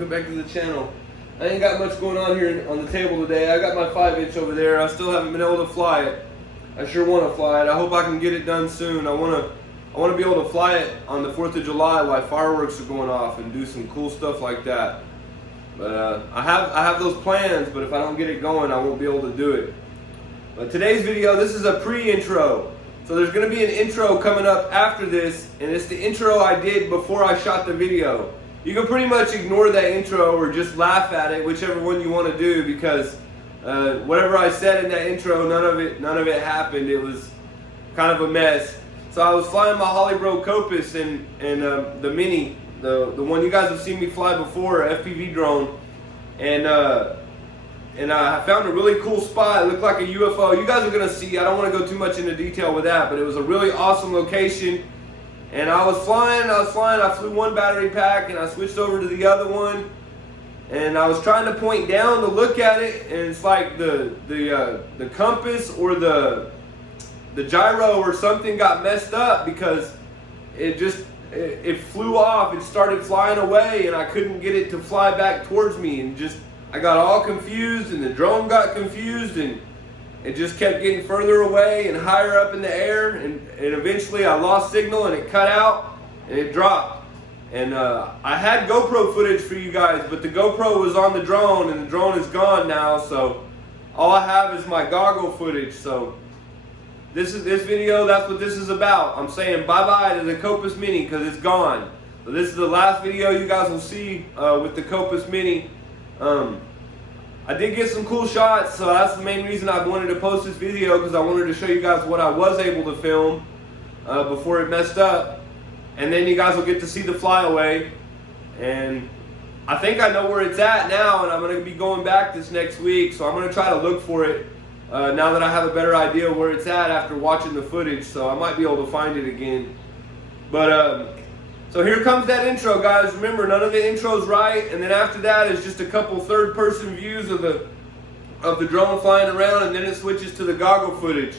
welcome back to the channel. I ain't got much going on here on the table today. I got my 5-inch over there. I still haven't been able to fly it. I sure want to fly it. I hope I can get it done soon. I want to be able to fly it on the 4th of July while fireworks are going off and do some cool stuff like that. But I have those plans, but if I don't get it going, I won't be able to do it. But today's video, this is a pre-intro. So there's going to be an intro coming up after this, and it's the intro I did before I shot the video. You can pretty much ignore that intro or just laugh at it, whichever one you want to do, because whatever I said in that intro, none of it happened. It was kind of a mess. So I was flying my Holybro Kopis and the Mini, the one you guys have seen me fly before, FPV drone, and I found a really cool spot. It looked like a UFO. You guys are gonna see. I don't want to go too much into detail with that, but it was a really awesome location. And I was flying. I flew one battery pack, and I switched over to the other one. And I was trying to point down to look at it, and it's like the compass or the gyro or something got messed up because it flew off. It started flying away, and I couldn't get it to fly back towards me, and I got all confused, and the drone got confused, and it just kept getting further away and higher up in the air, and eventually I lost signal, and it cut out, and it dropped. And I had GoPro footage for you guys, but the GoPro was on the drone, and the drone is gone now, so all I have is my goggle footage. So this video, that's what this is about. I'm saying bye-bye to the Kopis Mini because it's gone. So this is the last video you guys will see with the Kopis Mini. I did get some cool shots, so that's the main reason I wanted to post this video, because I wanted to show you guys what I was able to film before it messed up. And then you guys will get to see the flyaway. And I think I know where it's at now, and I'm going to be going back this next week, so I'm going to try to look for it now that I have a better idea where it's at after watching the footage, so I might be able to find it again. But so here comes that intro, guys. Remember, none of the intro's right, and then after that is just a couple third-person views of the drone flying around, and then it switches to the goggle footage.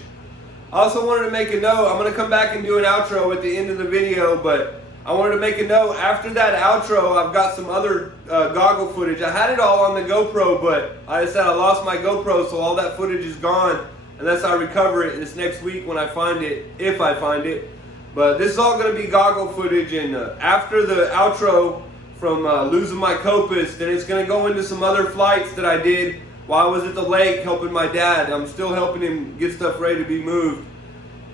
I also wanted to make a note. I'm going to come back and do an outro at the end of the video, but I wanted to make a note. After that outro, I've got some other goggle footage. I had it all on the GoPro, but I said I lost my GoPro, so all that footage is gone unless I recover it this next week when I find it, if I find it. But this is all going to be goggle footage, and after the outro from losing my Kopis, then it's going to go into some other flights that I did while I was at the lake helping my dad. I'm still helping him get stuff ready to be moved,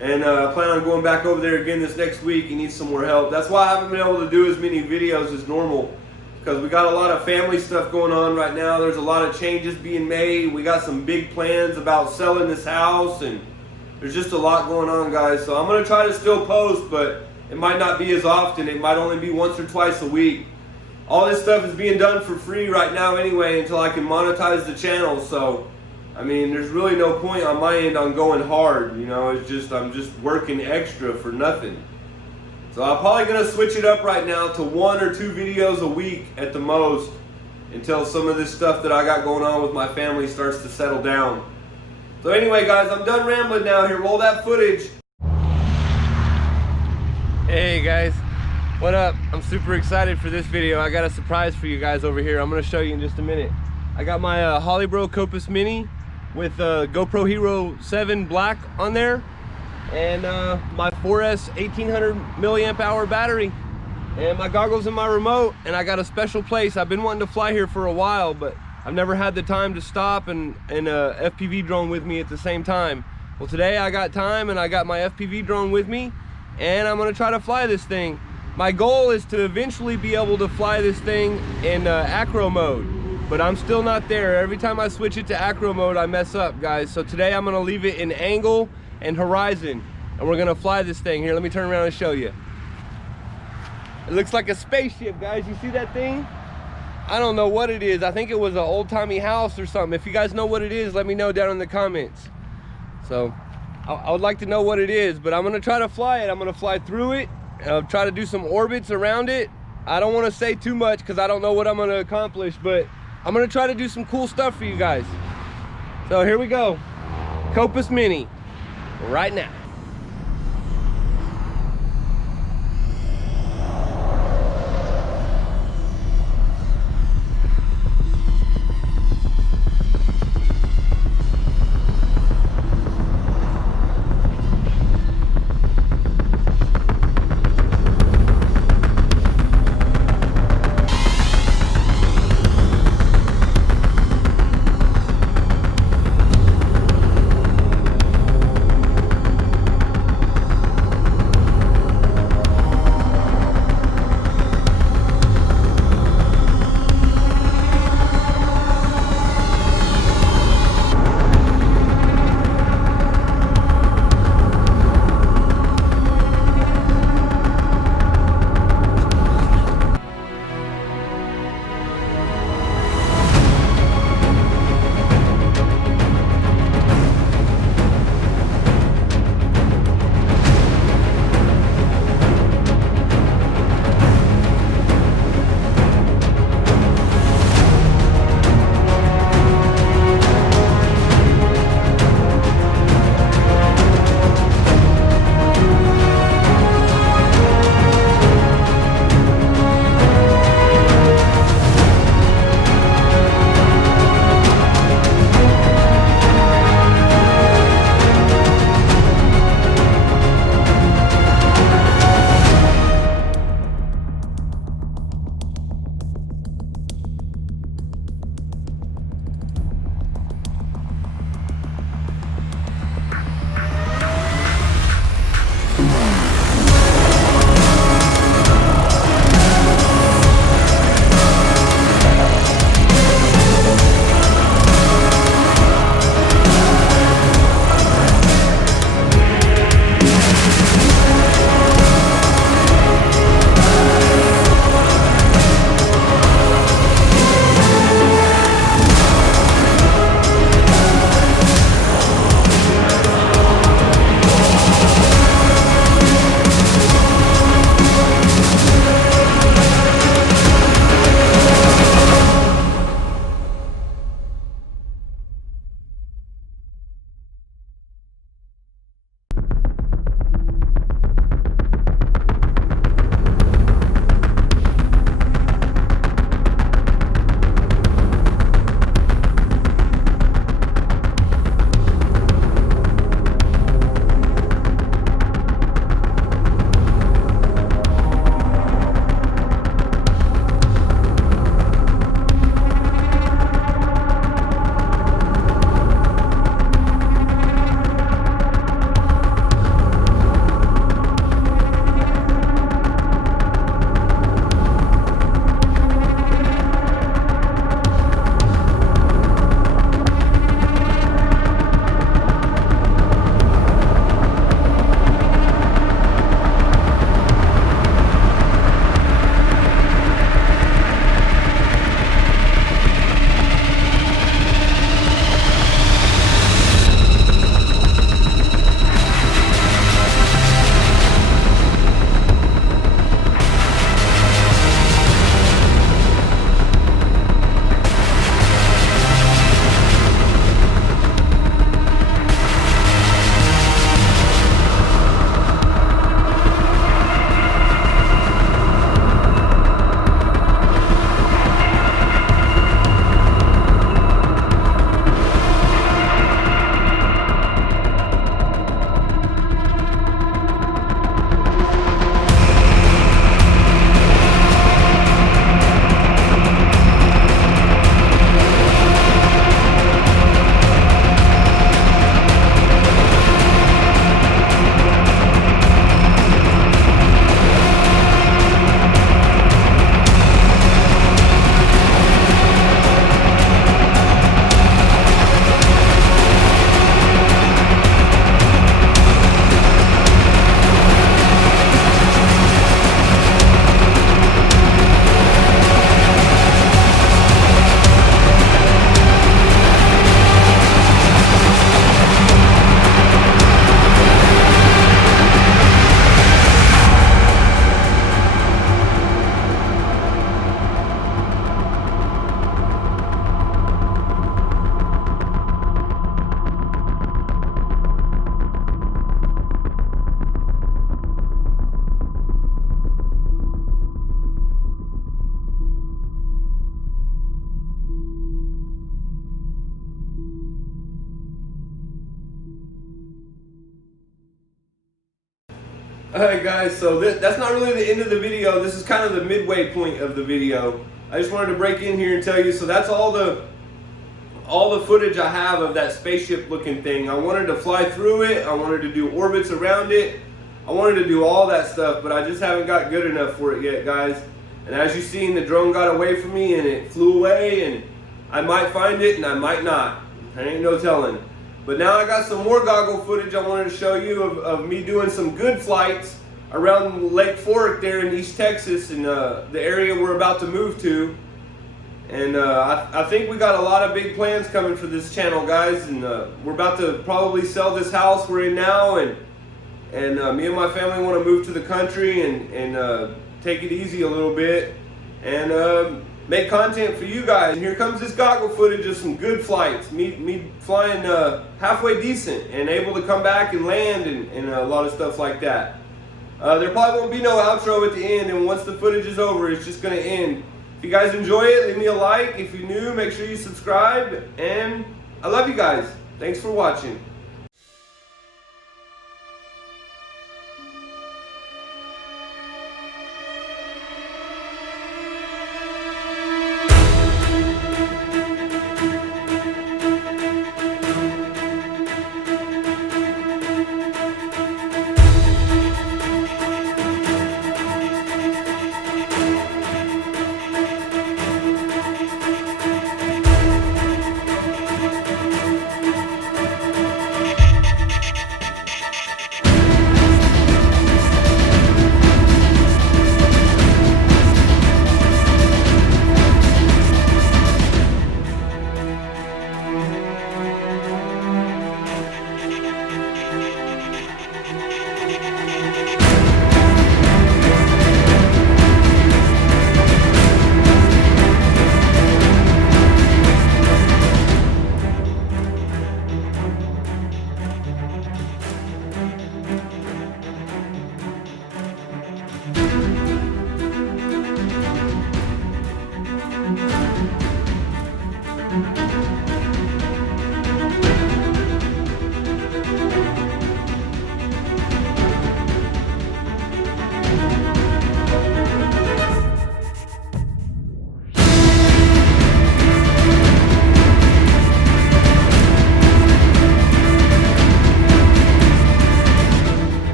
and I plan on going back over there again this next week. He needs some more help. That's why I haven't been able to do as many videos as normal, because we got a lot of family stuff going on right now. There's a lot of changes being made. We got some big plans about selling this house, and there's just a lot going on, guys. So I'm going to try to still post, but it might not be as often. It might only be once or twice a week. All this stuff is being done for free right now anyway until I can monetize the channel. So, I mean, there's really no point on my end on going hard. You know, it's just, I'm just working extra for nothing. So I'm probably going to switch it up right now to 1 or 2 videos a week at the most until some of this stuff that I got going on with my family starts to settle down. So anyway, guys, I'm done rambling now. Here, roll that footage. Hey guys, what up? I'm super excited for this video. I got a surprise for you guys over here. I'm going to show you in just a minute. I got my Holybro Kopis Mini with GoPro Hero 7 Black on there, and my 4S 1800 milliamp hour battery, and my goggles and my remote, and I got a special place. I've been wanting to fly here for a while, but I've never had the time to stop and a FPV drone with me at the same time. Well, today I got time, and I got my FPV drone with me, and I'm gonna try to fly this thing. My goal is to eventually be able to fly this thing in acro mode, but I'm still not there. Every time I switch it to acro mode, I mess up, guys. So today I'm gonna leave it in angle and horizon, and we're gonna fly this thing. Here, let me turn around and show you. It looks like a spaceship, guys. You see that thing? I don't know what it is. I think it was an old-timey house or something. If you guys know what it is, let me know down in the comments. So I would like to know what it is, but I'm going to try to fly it. I'm going to fly through it. Try to do some orbits around it. I don't want to say too much because I don't know what I'm going to accomplish, but I'm going to try to do some cool stuff for you guys. So here we go. Kopis Mini right now. Alright guys, so that's not really the end of the video. This is kind of the midway point of the video. I just wanted to break in here and tell you, so that's all the footage I have of that spaceship looking thing. I wanted to fly through it, I wanted to do orbits around it, I wanted to do all that stuff, but I just haven't got good enough for it yet, guys. And as you've seen, the drone got away from me and it flew away, and I might find it and I might not. There ain't no telling. But now I got some more goggle footage I wanted to show you of me doing some good flights around Lake Fork there in East Texas, and the area we're about to move to. And I think we got a lot of big plans coming for this channel, guys. And we're about to probably sell this house we're in now, and me and my family want to move to the country and take it easy a little bit and make content for you guys. And here comes this goggle footage of some good flights. Me flying halfway decent and able to come back and land and a lot of stuff like that. There probably won't be no outro at the end, and once the footage is over, it's just going to end. If you guys enjoy it, leave me a like. If you're new, make sure you subscribe. And I love you guys. Thanks for watching.